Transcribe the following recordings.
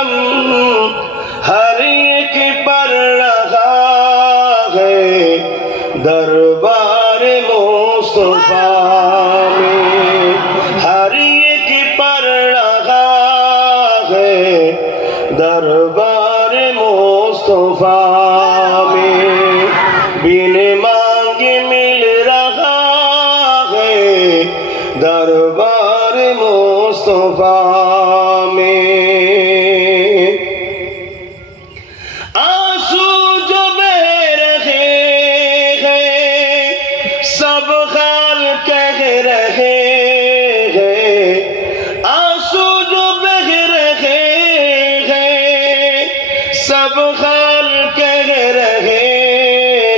करम हर एक पर रहा है दरबार मुस्तफा में, हर एक पर रहा है दरबार मुस्तफा में, बिन मांगे मिल रहा है दरबार मुस्तफा में। आंसू जो बह रहे हैं सब हाल कह रहे हैं, आंसू जो बह रहे हैं सब हाल कह रहे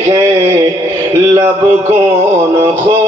हैं, लब कौन खो